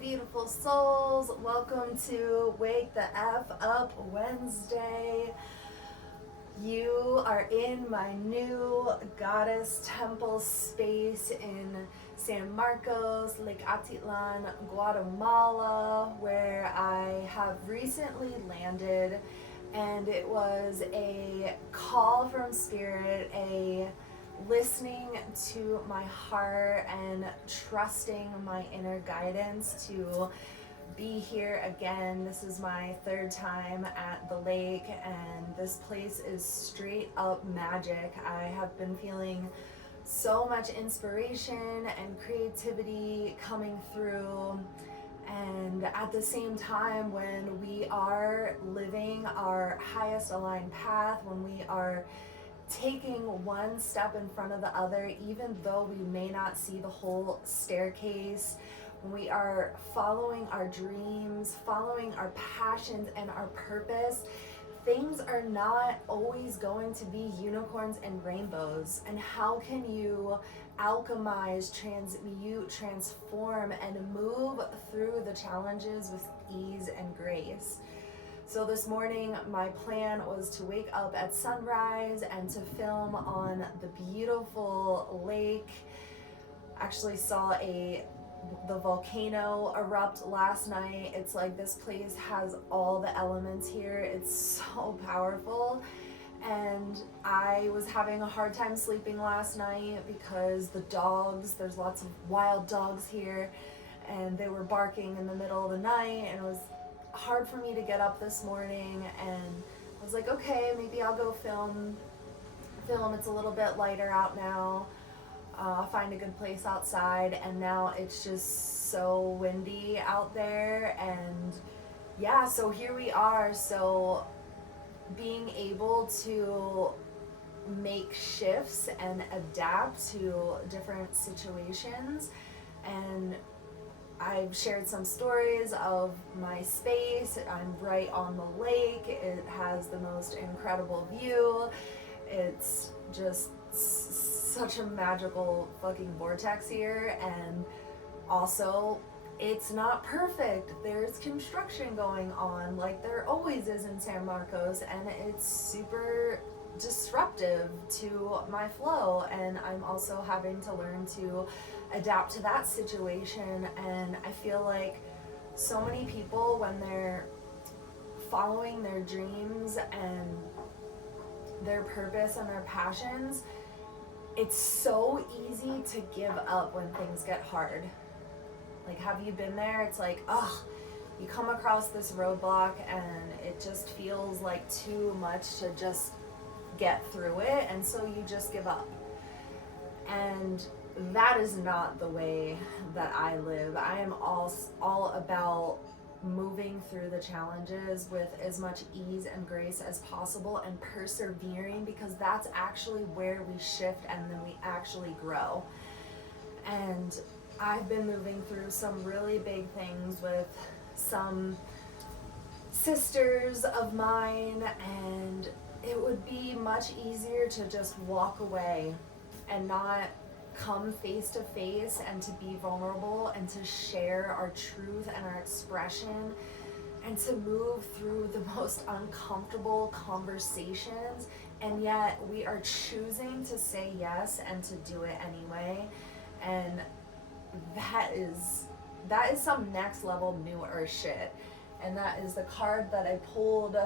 beautiful souls. Welcome to Wake the F Up Wednesday. You are in my new goddess temple space in San Marcos, Lake Atitlan, Guatemala, where I have recently landed, and it was a call from spirit, a listening to my heart and trusting my inner guidance to be here again. This is my third time at the lake, and this place is straight up magic. I have been feeling so much inspiration and creativity coming through, and at the same time, when we are living our highest aligned path, when we are taking one step in front of the other, even though we may not see the whole staircase, when we are following our dreams, following our passions and our purpose, things are not always going to be unicorns and rainbows. And how can you alchemize, transmute, transform, and move through the challenges with ease and grace? So this morning, my plan was to wake up at sunrise and to film on the beautiful lake. Actually saw the volcano erupt last night. It's like this place has all the elements here. It's so powerful. And I was having a hard time sleeping last night because the dogs, there's lots of wild dogs here, and they were barking in the middle of the night, and it was hard for me to get up this morning. And I was like, okay, maybe I'll go film. It's a little bit lighter out now. Find a good place outside, and now it's just so windy out there, and yeah, so here we are. So being able to make shifts and adapt to different situations, and I've shared some stories of my space. I'm right on the lake. It has the most incredible view. It's just such a magical fucking vortex here. And also, it's not perfect. There's construction going on, like there always is in San Marcos, and it's super disruptive to my flow, and I'm also having to learn to adapt to that situation. And I feel like so many people, when they're following their dreams and their purpose and their passions, it's so easy to give up when things get hard. Like, have you been there? It's like, you come across this roadblock and it just feels like too much to just get through it, and so you just give up. And that is not the way that I live. I am all about moving through the challenges with as much ease and grace as possible, and persevering, because that's actually where we shift and then we actually grow. And I've been moving through some really big things with some sisters of mine, and it would be much easier to just walk away and not come face to face and to be vulnerable and to share our truth and our expression and to move through the most uncomfortable conversations, and yet we are choosing to say yes and to do it anyway. And that is some next level new earth shit. And that is the card that I pulled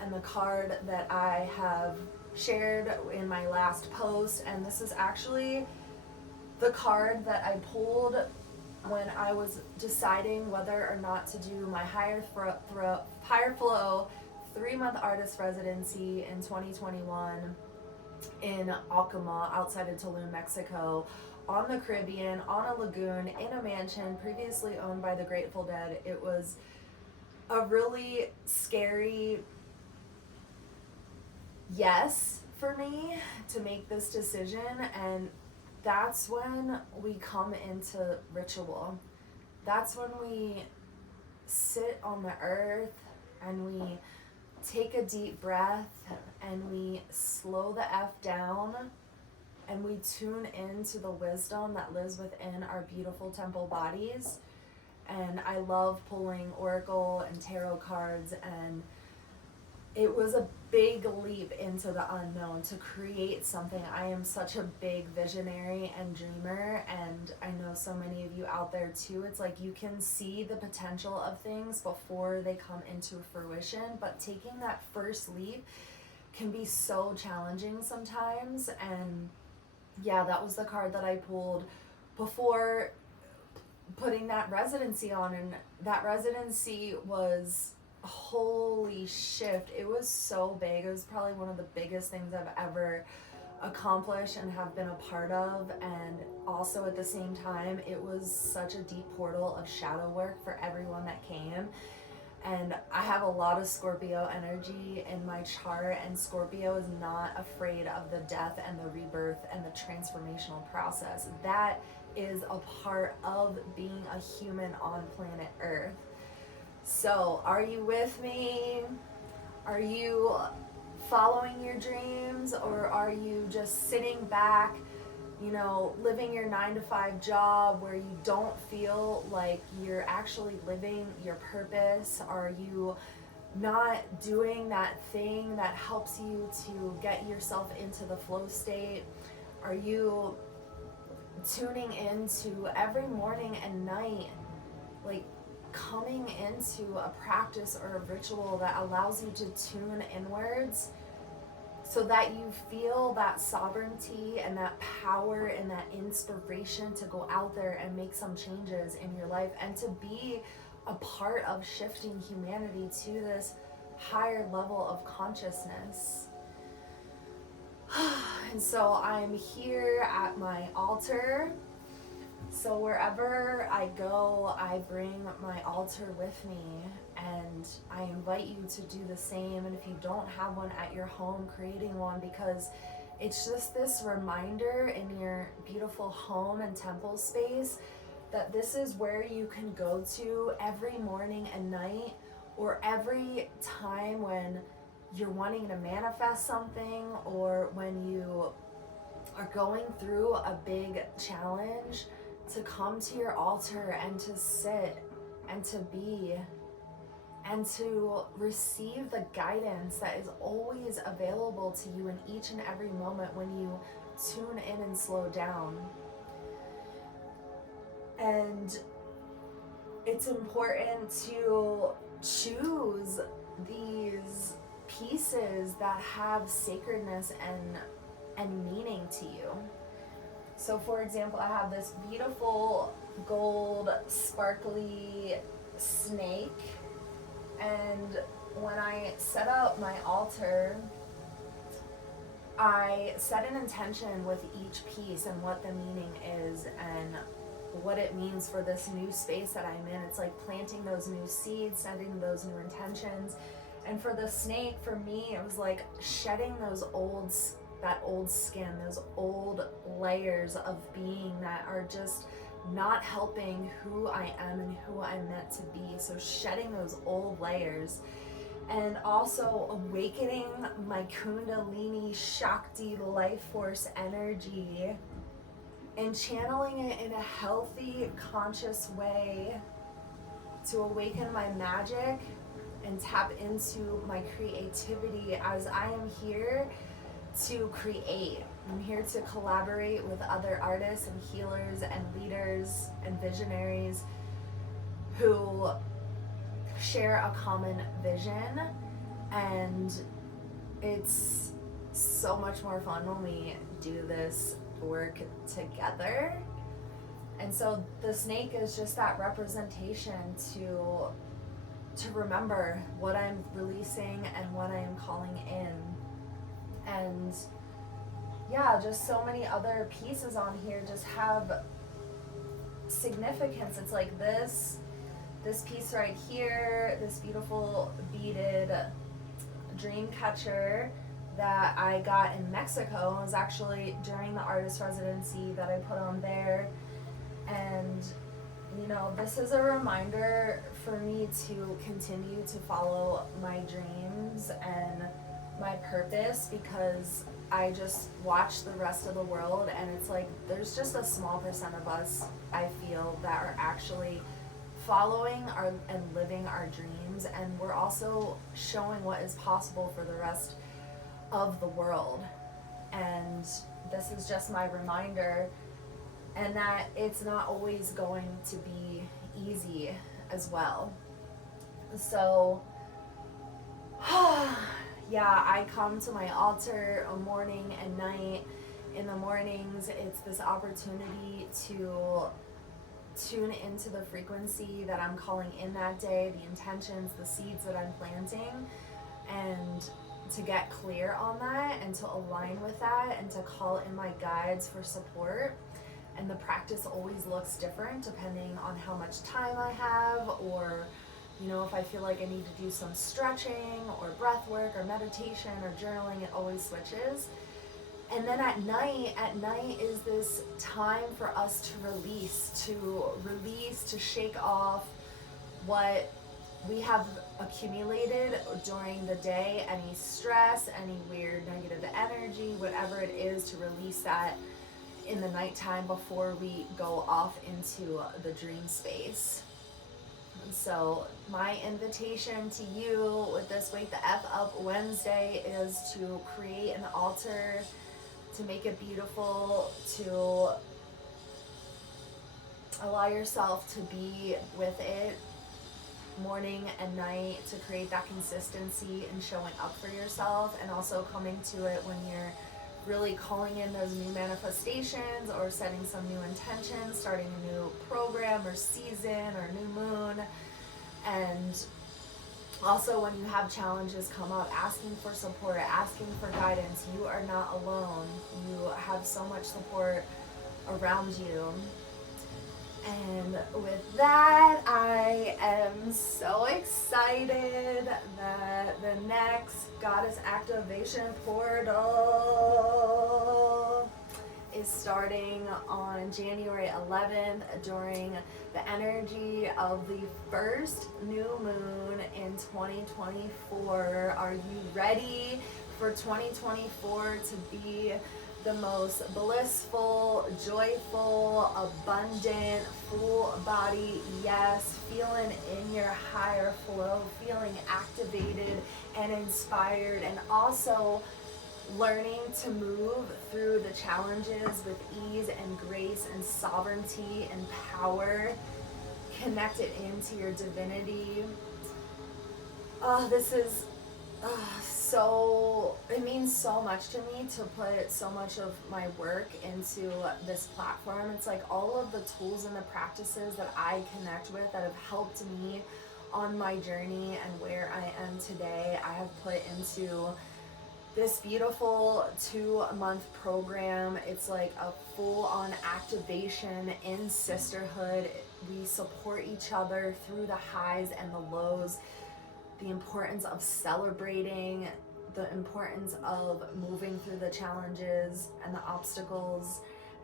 and the card that I have shared in my last post. And this is actually the card that I pulled when I was deciding whether or not to do my higher flow 3-month artist residency in 2021 in Alcama, outside of Tulum, Mexico, on the Caribbean, on a lagoon, in a mansion previously owned by the Grateful Dead. It was a really scary yes for me to make this decision, and that's when we come into ritual. That's when we sit on the earth and we take a deep breath and we slow the F down and we tune into the wisdom that lives within our beautiful temple bodies. and I love pulling oracle and tarot cards, and it was a big leap into the unknown to create something. I am such a big visionary and dreamer, and I know so many of you out there too. It's like you can see the potential of things before they come into fruition, but taking that first leap can be so challenging sometimes. And yeah, that was the card that I pulled before putting that residency on, and that residency was holy shift. It was so big. It was probably one of the biggest things I've ever accomplished and have been a part of, and also at the same time it was such a deep portal of shadow work for everyone that came. And I have a lot of Scorpio energy in my chart, and Scorpio is not afraid of the death and the rebirth and the transformational process. That is a part of being a human on planet Earth. So, are you with me? Are you following your dreams, or are you just sitting back, living your 9-to-5 job where you don't feel like you're actually living your purpose? Are you not doing that thing that helps you to get yourself into the flow state? Are you tuning into every morning and night, like coming into a practice or a ritual that allows you to tune inwards so that you feel that sovereignty and that power and that inspiration to go out there and make some changes in your life and to be a part of shifting humanity to this higher level of consciousness? And so I'm here at my altar. So wherever I go, I bring my altar with me, and I invite you to do the same. And if you don't have one at your home, creating one, because it's just this reminder in your beautiful home and temple space that this is where you can go to every morning and night, or every time when you're wanting to manifest something, or when you are going through a big challenge, to come to your altar and to sit and to be and to receive the guidance that is always available to you in each and every moment when you tune in and slow down. And it's important to choose these pieces that have sacredness and meaning to you. So for example, I have this beautiful gold sparkly snake, and when I set up my altar, I set an intention with each piece and what the meaning is and what it means for this new space that I'm in. It's like planting those new seeds, setting those new intentions. And for the snake, for me, it was like shedding that old skin, those old layers of being that are just not helping who I am and who I'm meant to be. So shedding those old layers, and also awakening my Kundalini Shakti life force energy and channeling it in a healthy, conscious way to awaken my magic and tap into my creativity, as I am here to create. I'm here to collaborate with other artists and healers and leaders and visionaries who share a common vision, and it's so much more fun when we do this work together. And so the snake is just that representation to remember what I'm releasing and what I am calling in. And yeah, just so many other pieces on here just have significance. It's like this piece right here, this beautiful beaded dream catcher that I got in Mexico. It was actually during the artist residency that I put on there. And this is a reminder for me to continue to follow my dreams and my purpose, because I just watch the rest of the world, and it's like there's just a small percent of us, I feel, that are actually following and living our dreams, and we're also showing what is possible for the rest of the world. And this is just my reminder, and that it's not always going to be easy as well. So yeah, I come to my altar morning and night. In the mornings, it's this opportunity to tune into the frequency that I'm calling in that day, the intentions, the seeds that I'm planting, and to get clear on that and to align with that and to call in my guides for support. And the practice always looks different depending on how much time I have, or if I feel like I need to do some stretching or breath work or meditation or journaling. It always switches. And then at night is this time for us to release, to shake off what we have accumulated during the day, any stress, any weird negative energy, whatever it is, to release that in the nighttime before we go off into the dream space. And so my invitation to you with this Wake the F Up Wednesday is to create an altar, to make it beautiful, to allow yourself to be with it morning and night, to create that consistency in showing up for yourself, and also coming to it when you're really calling in those new manifestations or setting some new intentions, starting a new program or season or new moon. And also when you have challenges come up, asking for support, asking for guidance. You are not alone. You have so much support around you. And with that, I am so excited that the next Goddess Activation Portal is starting on January 11th during the energy of the first new moon in 2024. Are you ready for 2024 to be the most blissful, joyful, abundant, full body, yes, feeling in your higher flow, feeling activated and inspired, and also learning to move through the challenges with ease and grace and sovereignty and power, connected into your divinity. This is it means so much to me to put so much of my work into this platform. It's like all of the tools and the practices that I connect with that have helped me on my journey and where I am today, I have put into this beautiful 2-month program. It's like a full-on activation in sisterhood. We support each other through the highs and the lows, the importance of celebrating, the importance of moving through the challenges and the obstacles.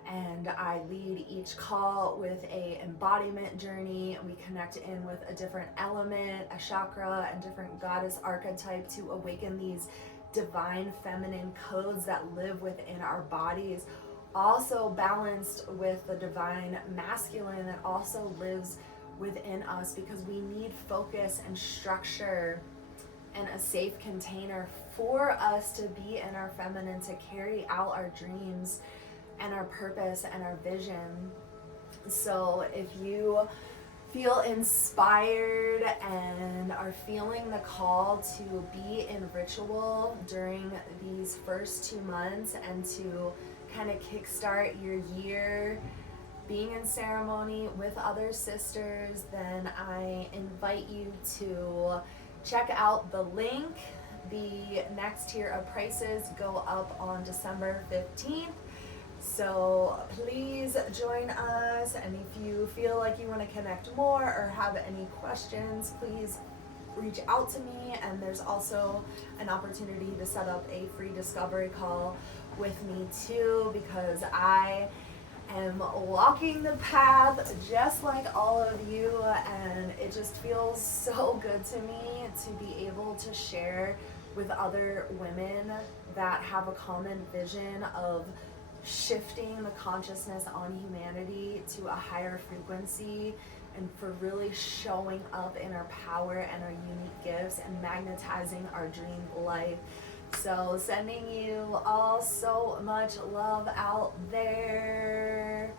And I lead each call with a embodiment journey. We connect in with a different element, a chakra, and different goddess archetype to awaken these divine feminine codes that live within our bodies, also balanced with the divine masculine that also lives within us, because we need focus and structure and a safe container for us to be in our feminine, to carry out our dreams and our purpose and our vision. So if you feel inspired and are feeling the call to be in ritual during these first 2 months and to kind of kickstart your year being in ceremony with other sisters, then I invite you to check out the link. The next tier of prices go up on December 15th. So please join us, and if you feel like you want to connect more or have any questions, please reach out to me. And there's also an opportunity to set up a free discovery call with me too, because I am walking the path just like all of you, and it just feels so good to me to be able to share with other women that have a common vision of shifting the consciousness on humanity to a higher frequency and for really showing up in our power and our unique gifts and magnetizing our dream life. So sending you all so much love out there.